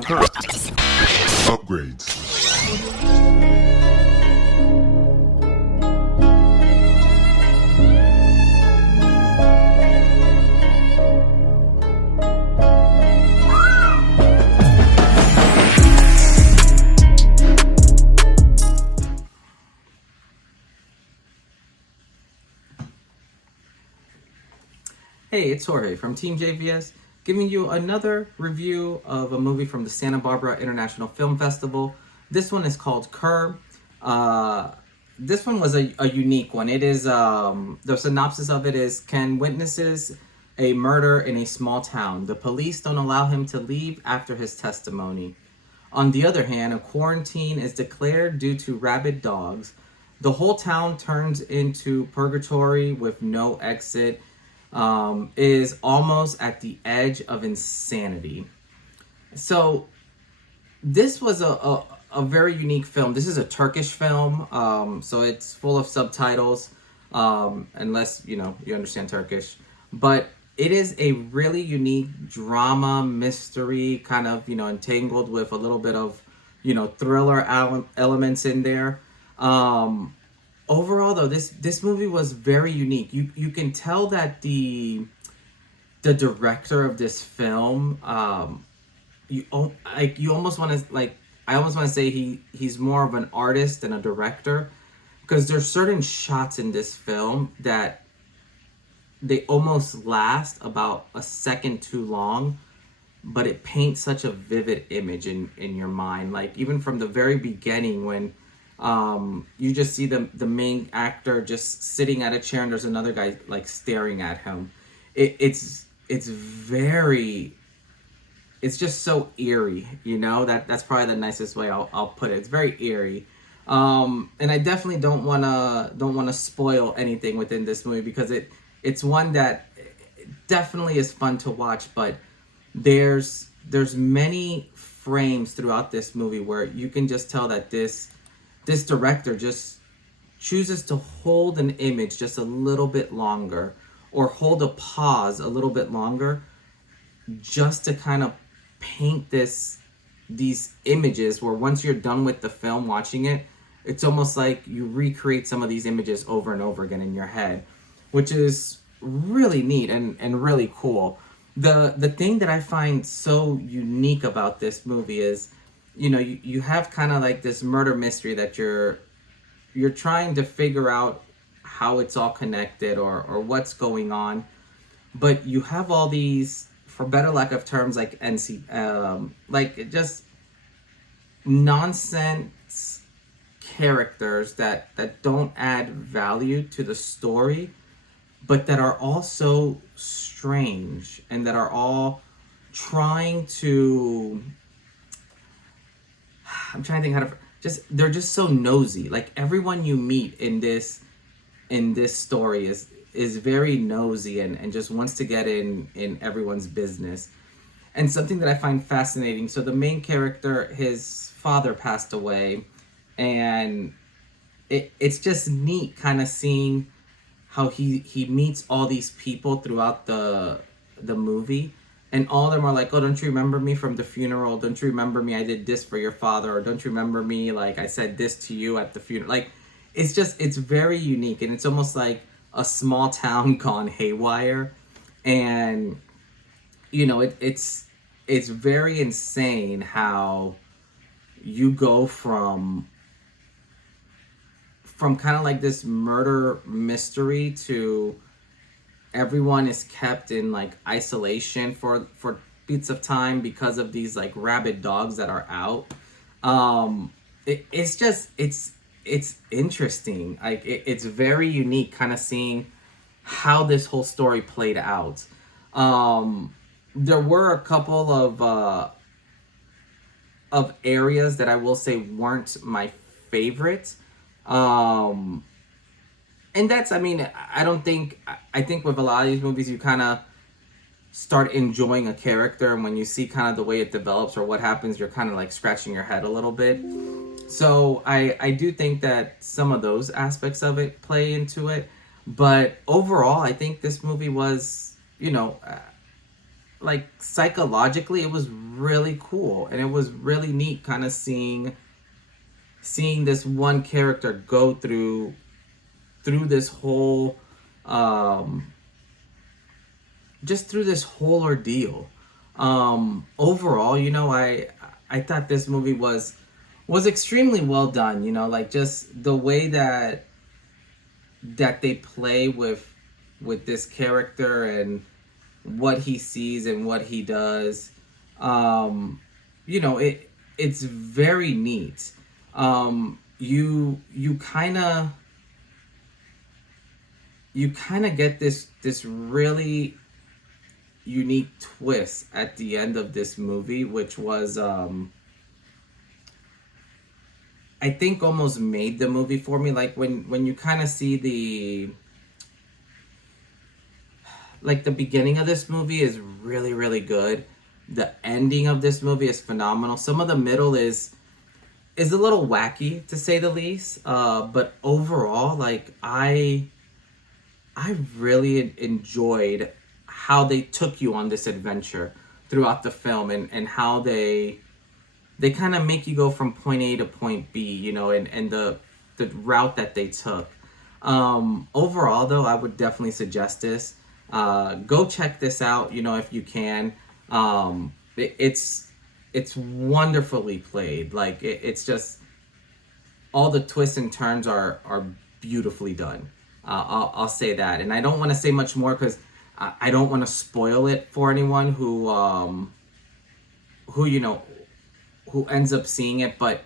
Upgrades. Hey, it's Jorge from TeamJVS, giving you another review of a movie from the Santa Barbara International Film Festival. This one is called Kerr. This one was a unique one. It is, the synopsis of it is, can witnesses a murder in a small town. The police don't allow him to leave after his testimony. On the other hand, a quarantine is declared due to rabid dogs. The whole town turns into purgatory with no exit. Is almost at the edge of insanity. So this was a very unique film. This is a Turkish film, so it's full of subtitles, unless you understand Turkish. But it is a really unique drama, mystery, kind of entangled with a little bit of thriller elements in there. Overall, though, this movie was very unique. You can tell that the director of this film, you almost want to I almost want to say he's more of an artist than a director, because there's certain shots in this film that they almost last about a second too long, but it paints such a vivid image in your mind. Like even from the very beginning when you just see the main actor just sitting at a chair and there's another guy like staring at him. It's just so eerie, that's probably the nicest way I'll put it. It's very eerie. And I definitely don't wanna spoil anything within this movie, because it's one that definitely is fun to watch, but there's many frames throughout this movie where you can just tell that this director just chooses to hold an image just a little bit longer, or hold a pause a little bit longer, just to kind of paint these images where once you're done with the film watching it, it's almost like you recreate some of these images over and over again in your head, which is really neat and really cool. The thing that I find so unique about this movie is, you have kind of like this murder mystery that you're trying to figure out how it's all connected or what's going on, but you have all these, for better lack of terms, like just nonsense characters that don't add value to the story, but that are also strange and that are all trying to, I'm trying to think how to they're just so nosy. Like everyone you meet in this story is very nosy and just wants to get in everyone's business. And something that I find fascinating, so the main character, his father passed away, and it's just neat kind of seeing how he meets all these people throughout the movie. And all of them are like, oh, don't you remember me from the funeral? Don't you remember me? I did this for your father. Or don't you remember me? Like, I said this to you at the funeral. Like, it's very unique. And it's almost like a small town gone haywire. And, it's very insane how you go from kind of like this murder mystery to everyone is kept in like isolation for bits of time because of these like rabid dogs that are out. It's interesting. Like it's very unique kind of seeing how this whole story played out. There were a couple of areas that I will say weren't my favorite. And that's, I think with a lot of these movies, you kind of start enjoying a character, and when you see kind of the way it develops or what happens, you're kind of like scratching your head a little bit. So I do think that some of those aspects of it play into it. But overall, I think this movie was, like psychologically, it was really cool, and it was really neat kind of seeing this one character go through this whole just through this whole ordeal. Overall, you know, I thought this movie was extremely well done. You know, like just the way that they play with this character and what he sees and what he does. You know, it's very neat. You kind of get this really unique twist at the end of this movie, which was I think almost made the movie for me. Like when you kind of see the beginning of this movie is really, really good. The ending of this movie is phenomenal. Some of the middle is a little wacky, to say the least. But overall, like I really enjoyed how they took you on this adventure throughout the film, and how they kind of make you go from point A to point B, you know, and the route that they took. Overall, though, I would definitely suggest this. Go check this out, you know, if you can. It's wonderfully played. Like it's just all the twists and turns are beautifully done. I'll say that, and I don't want to say much more because I don't want to spoil it for anyone who you know, who ends up seeing it. But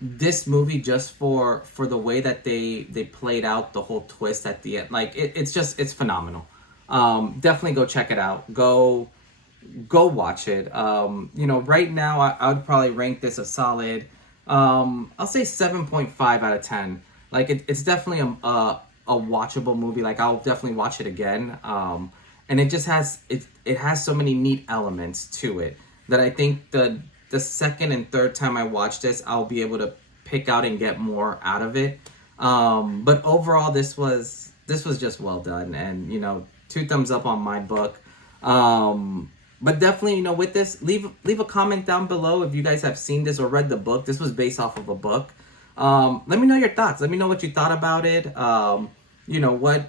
this movie, just for the way that they played out the whole twist at the end, like it's phenomenal. Definitely go check it out. Go watch it. You know, right now I would probably rank this a solid, I'll say 7.5 out of 10. Like it's definitely a watchable movie. Like I'll definitely watch it again. And it just has it has so many neat elements to it that I think the second and third time I watch this, I'll be able to pick out and get more out of it. But overall, this was just well done, and you know, 2 thumbs up on my book. But definitely, you know, with this, leave a comment down below if you guys have seen this or read the book. This was based off of a book. Let me know your thoughts. Let me know what you thought about it. You know, what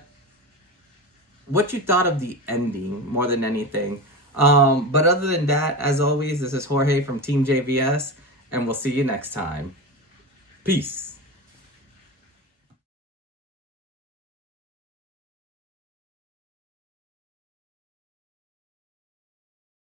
you thought of the ending more than anything. But other than that, as always, this is Jorge from TeamJVS, and we'll see you next time. Peace.